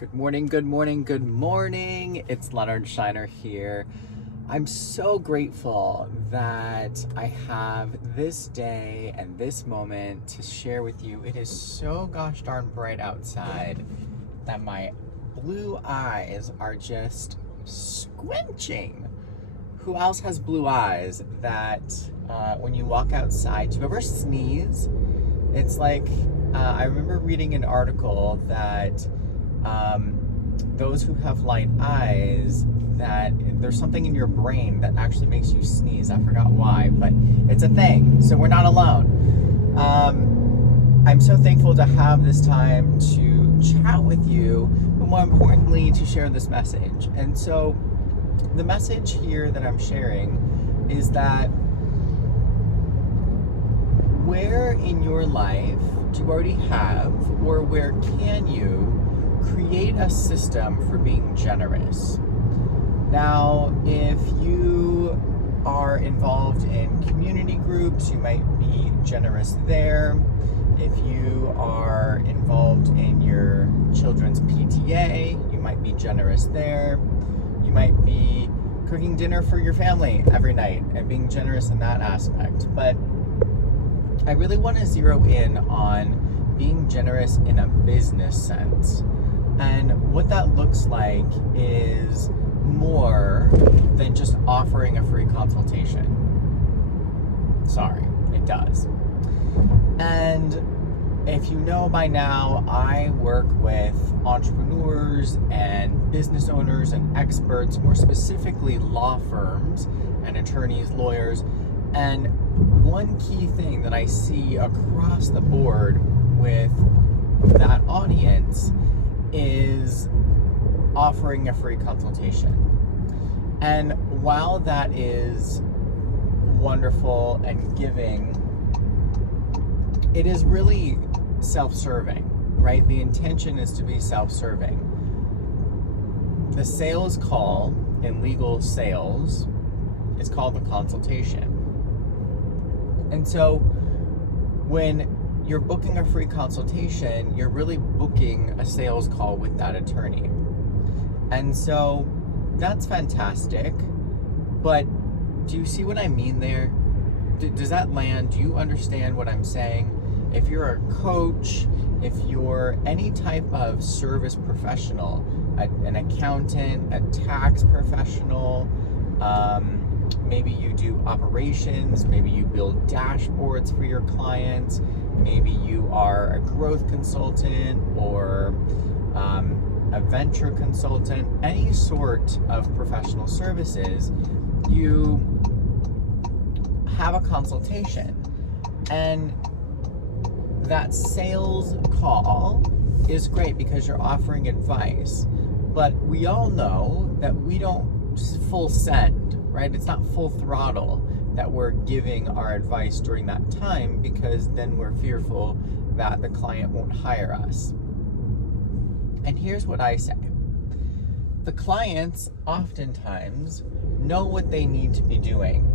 Good morning, good morning, good morning. It's Leonard Shiner here. I'm so grateful that I have this day and this moment to share with you. It is so gosh darn bright outside that my blue eyes are just squinching. Who else has blue eyes that when you walk outside, do you ever sneeze? It's like, I remember reading an article that those who have light eyes, that there's something in your brain that actually makes you sneeze. I forgot why, but it's a thing, so we're not alone. I'm so thankful to have this time to chat with you, but more importantly, to share this message. And so the message here that I'm sharing is that where in your life do you already have, or where can you create a system for being generous? Now, if you are involved in community groups, you might be generous there. If you are involved in your children's PTA, you might be generous there. You might be cooking dinner for your family every night and being generous in that aspect. But I really want to zero in on being generous in a business sense. And what that looks like is more than just offering a free consultation. Sorry, it does. And if you know by now, I work with entrepreneurs and business owners and experts, more specifically law firms and attorneys, lawyers. And one key thing that I see across the board with that audience is offering a free consultation. And while that is wonderful and giving, it is really self-serving, right? The intention is to be self-serving. The sales call in legal sales is called the consultation. And so when you're booking a free consultation, you're really booking a sales call with that attorney. And so that's fantastic, but do you see what I mean there? Does that land? Do you understand what I'm saying? If you're a coach, if you're any type of service professional, an accountant, a tax professional, maybe you do operations, maybe you build dashboards for your clients, maybe you are a growth consultant or a venture consultant, any sort of professional services, you have a consultation. And that sales call is great because you're offering advice. But we all know that we don't full send, right? It's not full throttle that we're giving our advice during that time, because then we're fearful that the client won't hire us. And here's what I say. The clients oftentimes know what they need to be doing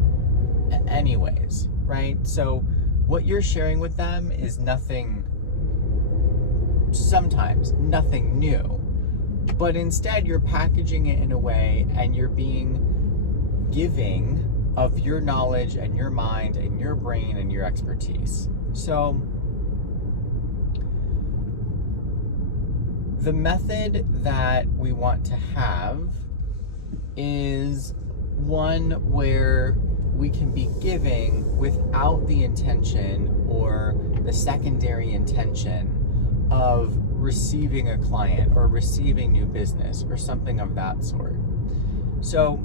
anyways, right? So what you're sharing with them is sometimes nothing new, but instead you're packaging it in a way and you're being giving of your knowledge and your mind and your brain and your expertise. So the method that we want to have is one where we can be giving without the intention or the secondary intention of receiving a client or receiving new business or something of that sort. So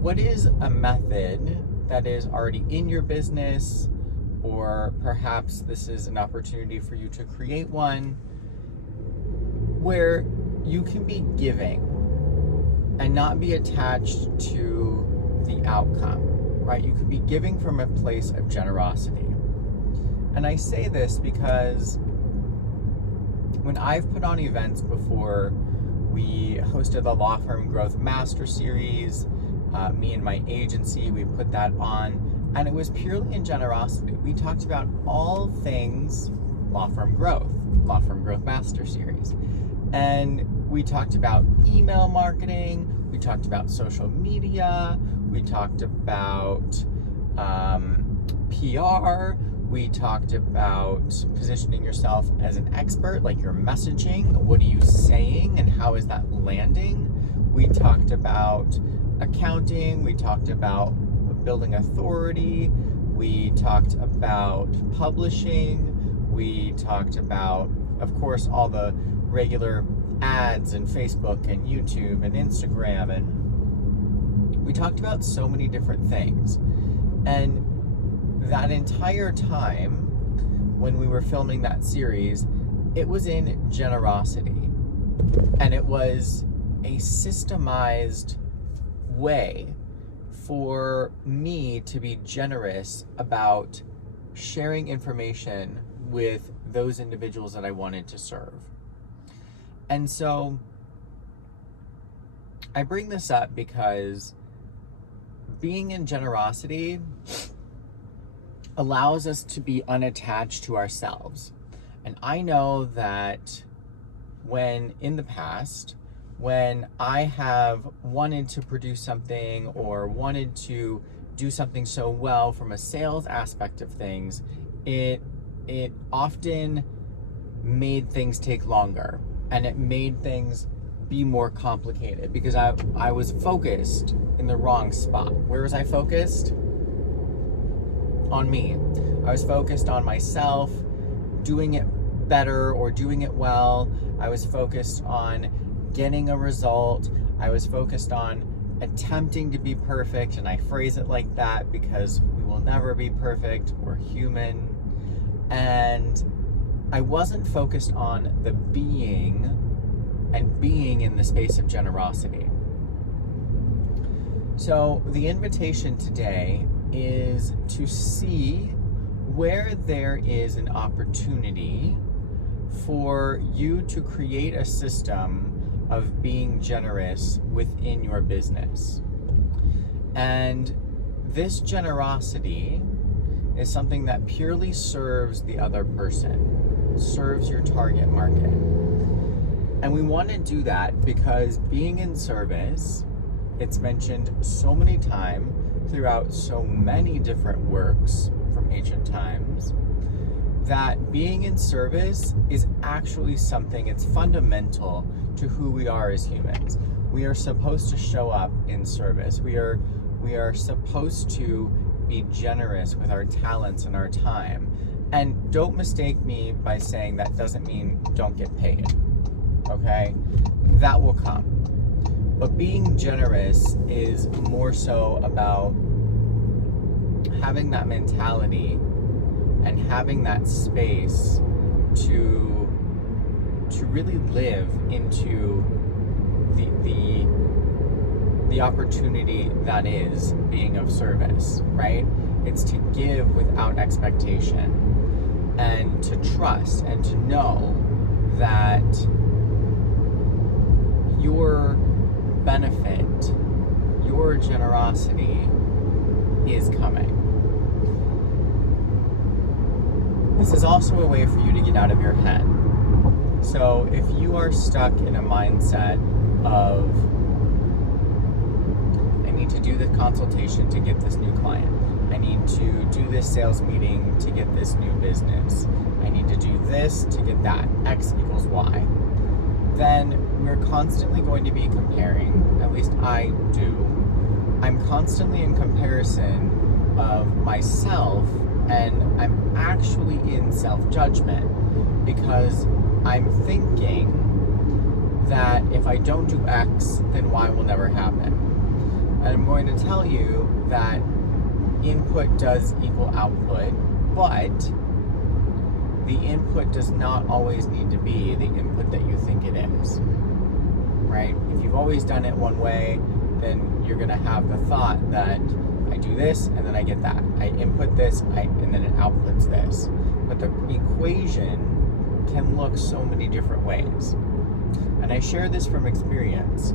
what is a method that is already in your business, or perhaps this is an opportunity for you to create one where you can be giving and not be attached to the outcome, right? You could be giving from a place of generosity. And I say this because when I've put on events before, we hosted the Law Firm Growth Master Series, me and my agency, we put that on, and it was purely in generosity. We talked about all things Law Firm Growth Master Series. And we talked about email marketing, we talked about social media, we talked about PR, we talked about positioning yourself as an expert, like your messaging, what are you saying and how is that landing? We talked about accounting, we talked about building authority, we talked about publishing, we talked about, of course, all the regular ads and Facebook and YouTube and Instagram, and we talked about so many different things. And that entire time when we were filming that series, it was in generosity, and it was a systemized way for me to be generous about sharing information with those individuals that I wanted to serve. And so I bring this up because being in generosity allows us to be unattached to ourselves. And I know that when in the past, when I have wanted to produce something or wanted to do something so well from a sales aspect of things, it often made things take longer, and it made things be more complicated because I was focused in the wrong spot. Where was I focused? On me. I was focused on myself, doing it better or doing it well. I was focused on getting a result. I was focused on attempting to be perfect, and I phrase it like that because we will never be perfect. We're human. And I wasn't focused on the being and being in the space of generosity. So the invitation today is to see where there is an opportunity for you to create a system of being generous within your business. And this generosity is something that purely serves the other person, serves your target market. And we want to do that because being in service, it's mentioned so many times throughout so many different works from ancient times, that being in service is actually something, it's fundamental to who we are as humans. We are supposed to show up in service. We are supposed to be generous with our talents and our time. And don't mistake me by saying that doesn't mean don't get paid, okay? That will come. But being generous is more so about having that mentality and having that space to really live into the opportunity that is being of service, right? It's to give without expectation and to trust and to know that your benefit, your generosity is coming. This is also a way for you to get out of your head. So if you are stuck in a mindset of, I need to do the consultation to get this new client, I need to do this sales meeting to get this new business, I need to do this to get that, X equals Y, then we're constantly going to be comparing, at least I do. I'm constantly in comparison of myself, and I'm actually in self-judgment because I'm thinking that if I don't do X, then Y will never happen. And I'm going to tell you that input does equal output, but the input does not always need to be the input that you think it is, right? If you've always done it one way, then you're gonna have the thought that I do this and then I get that. I input this and then it outputs this. But the equation can look so many different ways. And I share this from experience.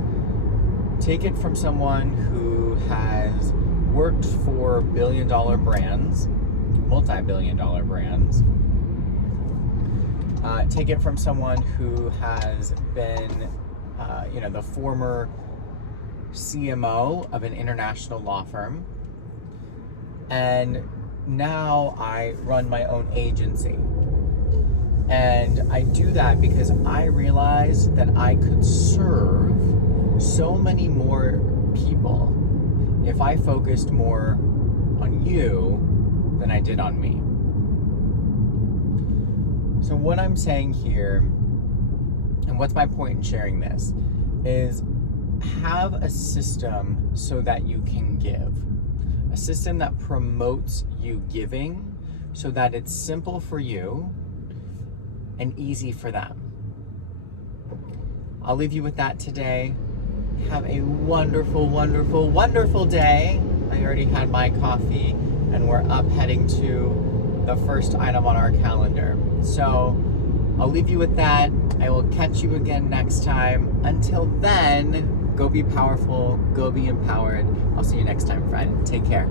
Take it from someone who has worked for billion-dollar brands, multi-billion-dollar brands, take it from someone who has been, the former CMO of an international law firm. And now I run my own agency. And I do that because I realized that I could serve so many more people if I focused more on you than I did on me. So what I'm saying here, and what's my point in sharing this, is have a system so that you can give. A system that promotes you giving so that it's simple for you and easy for them. I'll leave you with that today. Have a wonderful, wonderful, wonderful day. I already had my coffee and we're up heading to the first item on our calendar. So I'll leave you with that. I will catch you again next time. Until then, go be powerful, go be empowered. I'll see you next time, friend. Take care.